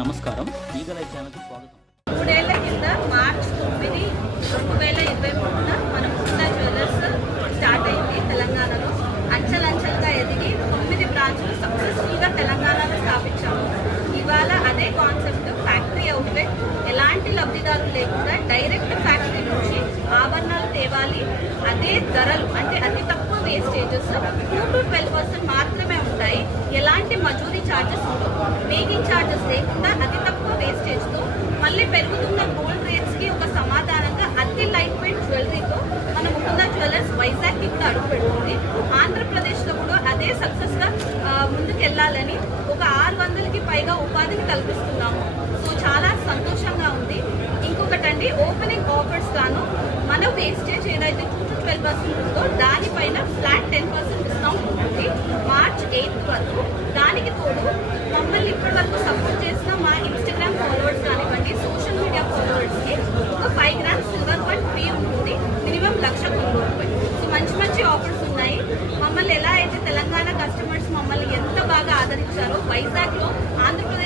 నమస్కారం, ఈగలై ఛానల్కి స్వాగతం. 3 ఏళ్ల కింద మార్చి 9, 2023 మన ముకుందా జ్యువెలర్స్ స్టార్ట్ అయింది తెలంగాణలో. అంచెలంచెలుగా ఎదిగి 9 బ్రాంచ్లు సక్సెస్ఫుల్గా తెలంగాణలో స్థాపించాము. ఇవాళ అదే కాన్సెప్ట్ ఫ్యాక్టరీ అవుట్లెట్, ఎలాంటి లబ్ధిదారులు లేకుండా డైరెక్ట్ ఫ్యాక్టరీ నుంచి ఆభరణాలు తేవాలి. అదే ధరలు అంటే అతి తక్కువ వేస్టేజెస్ 2-12% మాత్రమే ఉంటాయి. ఎలాంటి మజూరీ ఛార్జెస్ ఉండవు. మేకింగ్ ఛార్జెస్ లేకుండా అతి తక్కువ వేస్టేజ్తో మళ్ళీ పెరుగుతున్న గోల్డ్ రేట్స్కి ఒక సమాధానంగా అతి లైట్ వెయిట్ జ్యువెలరీతో మన ముకుందా జ్యువెలర్స్ వైజాగ్కి కూడా అడుగు పెడుతుంది. ఆంధ్రప్రదేశ్లో కూడా అదే సక్సెస్గా ముందుకెళ్లాలని ఒక 600కి పైగా ఉపాధిని కల్పిస్తున్నాము. సో చాలా సంతోషంగా ఉంది. ఇంకొకటండి, ఓపెనింగ్ ఆఫర్స్ గాను మన వేస్టేజ్ ఏదైతే 2-12% ఉందో దానిపైన ఫ్లాట్ 10% డిస్కౌంట్ ఉంటుంది మార్చ్ 8 వరకు. దానికి తోడు మమ్మల్ని ఇప్పటి వరకు సపోర్ట్ చేసిన మా ఇన్స్టాగ్రామ్ ఫాలోవర్స్ కానివ్వండి, సోషల్ మీడియా ఫాలోవర్స్కి ఒక 5 గ్రామ్స్ సిల్వర్ కాయిన్ ఫ్రీ ఉంటుంది. మినిమం ₹1,00,000. సో మంచి మంచి ఆఫర్స్ ఉన్నాయి. మమ్మల్ని ఎలా అయితే తెలంగాణ కస్టమర్స్ మమ్మల్ని ఎంత బాగా ఆదరించారో వైజాగ్లో ఆంధ్రప్రదేశ్